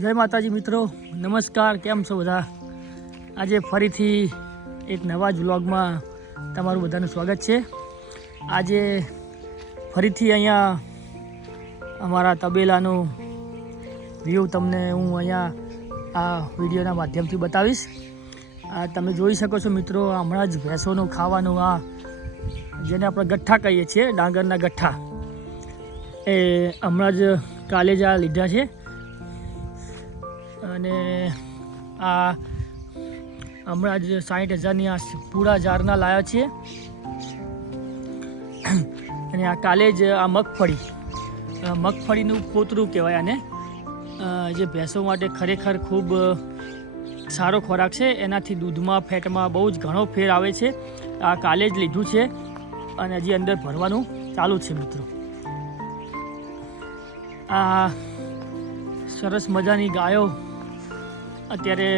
જય માતાજી મિત્રો, નમસ્કાર. કેમ છો બધા? આજે ફરીથી એક નવા જ વ્લોગમાં તમારું બધાનું સ્વાગત છે. આજે ફરીથી અહીંયા અમારા તબેલાનું વ્યૂ તમને હું અહીંયા આ વિડીયોના માધ્યમથી બતાવીશ. તમે જોઈ શકો છો મિત્રો, હમણાં જ ભેંસોનું ખાવાનું, આ જેને આપણે ગઠ્ઠા કહીએ છીએ, ડાંગરના ગઠ્ઠા, એ હમણાં જ કાલે જ આ લીધા છે. અને આ હમણાં જ 60,000ની આ પૂરા જારના લાવ્યા છીએ. અને આ કાલે જ આ મગફળીનું પોતરું કહેવાય આને, જે ભેંસો માટે ખરેખર ખૂબ સારો ખોરાક છે. એનાથી દૂધમાં, ફેટમાં બહુ જ ઘણો ફેર આવે છે. આ કાલે જ લીધું છે અને હજી અંદર ભરવાનું ચાલુ છે મિત્રો. આ સરસ મજાની ગાયો અત્યારે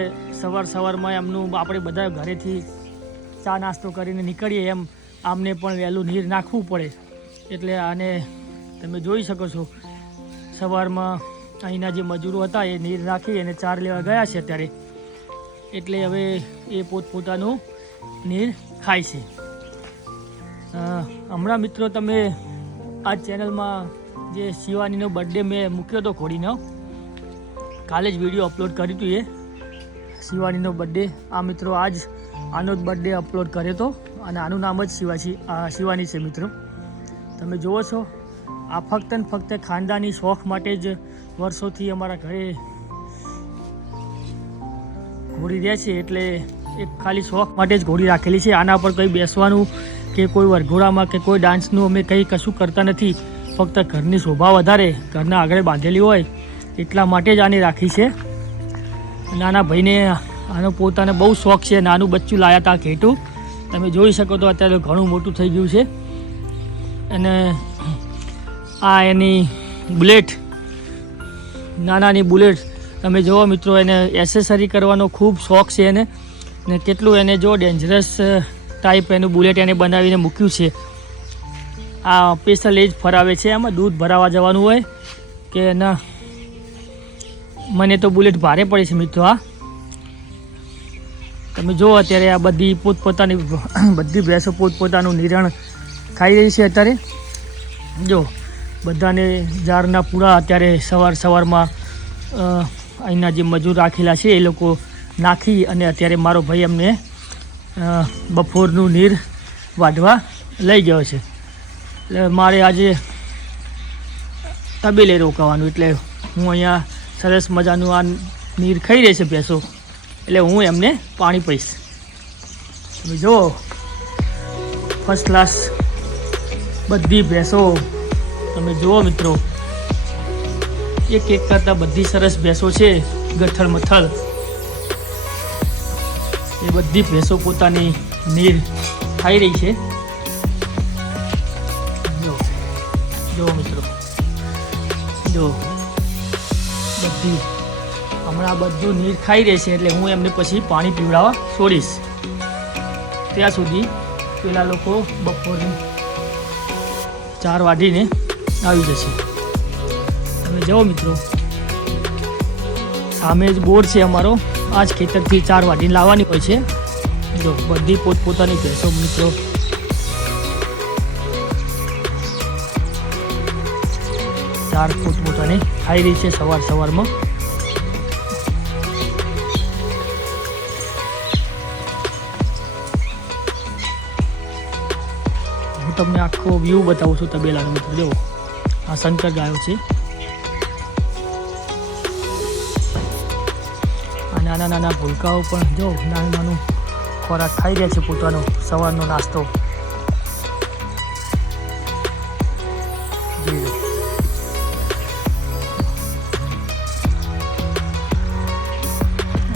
સવારમાં એમનું આપણે બધા ઘરેથી ચા નાસ્તો કરીને નીકળીએ એમ આમને પણ વહેલું નીર નાખવું પડે. એટલે આને તમે જોઈ શકો છો, સવારમાં અહીંના જે મજૂરો હતા એ નીર નાખી અને ચાર લેવા ગયા છે અત્યારે. એટલે હવે એ પોતપોતાનું નીર ખાય છે. હમણાં મિત્રો તમે આ ચેનલમાં જે શિવાનીનો બર્થડે મેં મૂક્યો હતો ઘોડીનો, કાલે જ વિડીયો અપલોડ કર્યું હતું. એ શિવાનીનો બર્થડે, આ મિત્રો આજ આનો જ બર્થડે અપલોડ કર્યો હતો અને આનું નામ જ શિવાની છે મિત્રો. તમે જુઓ છો, આ ફક્ત ને ફક્ત ખાનદાની શોખ માટે જ વર્ષોથી અમારા ઘરે ઘોડી રહે છે. એટલે એક ખાલી શોખ માટે જ ઘોડી રાખેલી છે. આના પર કંઈ બેસવાનું કે કોઈ વરઘોડામાં કે કોઈ ડાન્સનું અમે કંઈ કશું કરતા નથી. ફક્ત ઘરની શોભા વધારે, ઘરના આગળ બાંધેલી હોય એટલા માટે જ આને રાખી છે. નાના ભાઈને આનો પોતાને બહુ શોખ છે. નાનું બચ્ચું લાવ્યા હતા ઘેટું, તમે જોઈ શકો તો અત્યારે ઘણું મોટું થઈ ગયું છે. અને આ એની બુલેટ, નાનાની બુલેટ તમે જુઓ મિત્રો, એને એસેસરી કરવાનો ખૂબ શોખ છે એને. ને કેટલું એને જો ડેન્જરસ ટાઈપ એનું બુલેટ એને બનાવીને મૂક્યું છે. આ સ્પેશિયલ એ જ ફરાવે છે. એમાં દૂધ ભરાવા જવાનું હોય કે ના, મને તો બુલેટ ભારે પડે છે મિત્રો. આ તમે જુઓ, અત્યારે આ બધી પોતપોતાની બધી ભેંસો પોતપોતાનું નિરણ ખાઈ રહી છે. અત્યારે જો બધાને જારના પૂરા અત્યારે સવારમાં અહીંના જે મજૂર રાખેલા છે એ લોકો નાખી અને અત્યારે મારો ભાઈ એમને બપોરનું નીર વાઢવા લઈ ગયો છે. એટલે મારે આજે તબેલે રોકાવાનું, એટલે હું અહીંયા સરસ મજાનું આ નીર ખાઈ રહી છે ભેંસો, એટલે હું એમને પાણી પીશ. તમે જુઓ, ફર્સ્ટ ક્લાસ બધી ભેંસો તમે જુઓ મિત્રો, એક કરતાં બધી સરસ ભેંસો છે. ગઠ્ઠલ મથલ એ બધી ભેંસો પોતાની નીર ખાઈ રહી છે. જો મિત્રો, જો બધી હમણાં બધું નીર ખાઈ રહી છે. એટલે હું એમને પછી પાણી પીવડાવવા છોડીશ. ત્યાં સુધી પેલા લોકો બપોરની 4 વાગીને આવી જશે. તમે જુઓ મિત્રો, સામે જ બોર છે અમારો. આ જ ખેતરથી 4 વાગીને લાવવાની હોય છે. જો બધી પોતપોતાની ભેંસો મિત્રો ચાર પોતપોતાની ખાઈ રહી છે સવારમાં. હું તમને આખો વ્યૂ બતાવું છું તબેલાનો મિત્રો. જુઓ, આ શંકર ગાયો છે. આ નાના ભૂલકાઓ પણ જો નાનું ખોરાક ખાઈ રહ્યા છે, પોતાનો સવારનો નાસ્તો.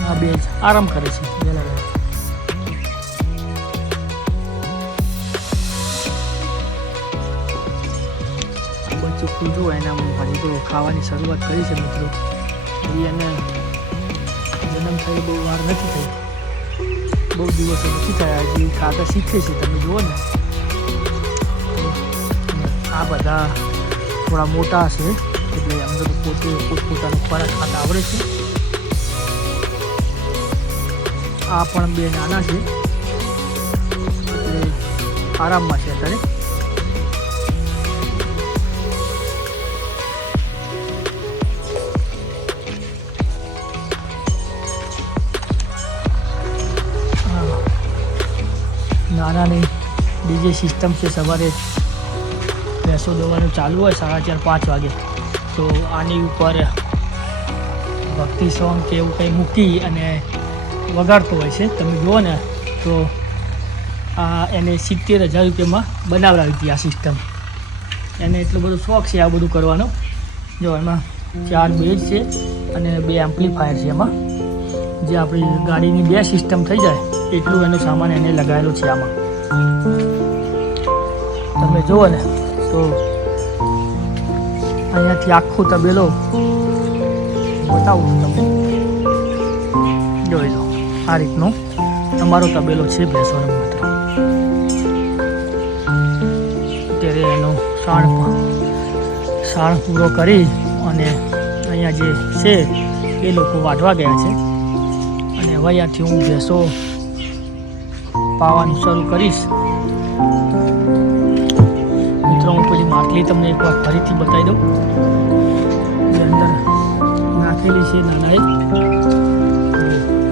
આ બે આરામ કરે છે વહેલા. બચ્ચું જો એના હજી તો ખાવાની શરૂઆત કરી છે મિત્રો. એને જન્મ થઈ બહુ વાર નથી થઈ, બહુ દિવસો નથી થયા, હજી ખાતા શીખે છે. તમે જુઓ ને, આ બધા થોડા મોટા છે એટલે અમને પોતે પોતપોતાનો ખોરાક ખાતા આવડે છે. આ પણ બે નાના છે એટલે આરામમાં છે અત્યારે. નાનાની બીજી સિસ્ટમ છે, સવારે ભેંસો દોવાનું ચાલુ હોય 4:30-5 વાગે તો આની ઉપર ભક્તિ સોંગ કે એવું કંઈ મૂકી અને વગાડતો હોય છે. તમે જુઓ ને તો આ એને 70,000 રૂપિયામાં બનાવડાવી હતી આ સિસ્ટમ. એને એટલો બધો શોખ છે આ બધું કરવાનો. જો એમાં 4 બેઝ છે અને 2 એમ્પ્લીફાયર છે. એમાં જે આપણી ગાડીની 2 સિસ્ટમ થઈ જાય એટલું એનો સામાન એને લગાવેલો છે આમાં. તમે જુઓ ને તો અહીંયાથી આખો તબેલો બતાવું તમને. જોઈ લો આ રીતનો અમારો તબેલો છે ભેંસોનો મિત્રો. અત્યારે એનો સાણ પૂરો કરી અને અહીંયા જે છે એ લોકો વાઢવા ગયા છે અને હવે અહીંયાથી હું ભેંસો પાવાનું શરૂ કરીશ. મિત્રો હું પેલી માટલી તમને એક વાર ફરીથી બતાવી દઉં જે અંદર નાખેલી છે નાનાએ.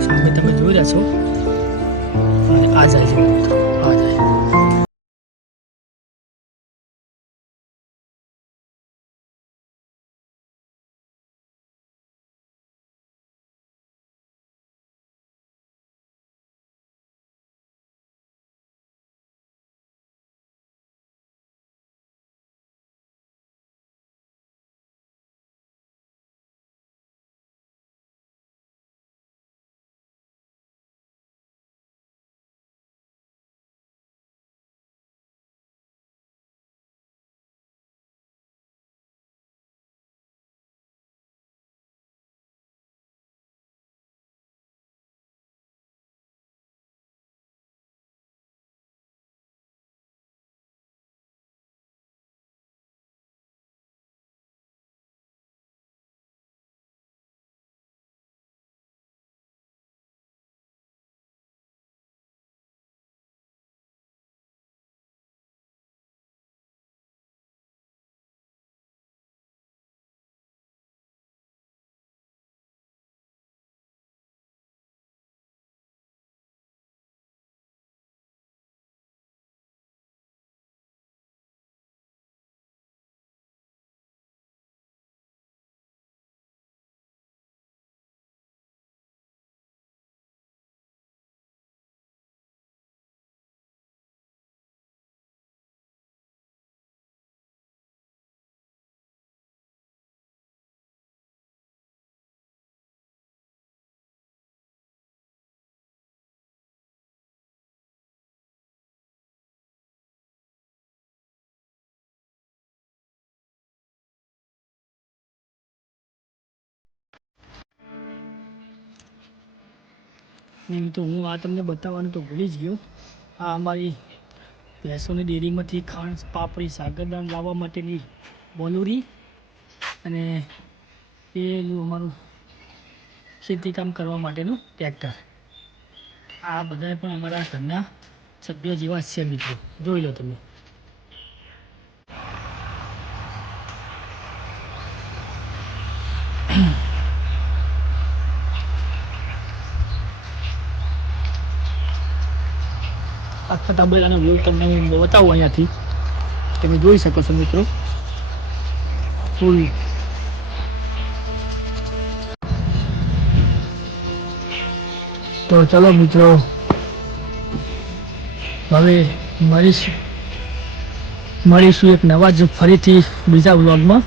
સામે તમે જોઈ રહ્યા છો અને આ જાય છે મિત્રો, આ જાય. એમ તો હું આ તમને બતાવવાનું તો ભૂલી જ ગયો. આ અમારી ભેંસોની ડેરીમાંથી ખાંડ, પાપડી, સાગરદાન લાવવા માટેની બોલુરી અને પેલું અમારું ખેતીકામ કરવા માટેનું ટ્રેક્ટર. આ બધા પણ અમારા ઘરના સભ્ય જેવા છે મિત્રો, જોઈ લો તમે. આખા તબેલાનો વ્યૂ તમને હું બતાવું અહીંયાથી. તમે જોઈ શકો છો મિત્રો ફૂલ. તો ચલો મિત્રો હવે મળીશું એક નવા જ ફરીથી બીજા વ્લોગમાં.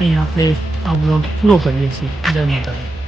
અહીં આપણે આ વ્લોગ પૂરો કરીએ છીએ. જય માતાજી.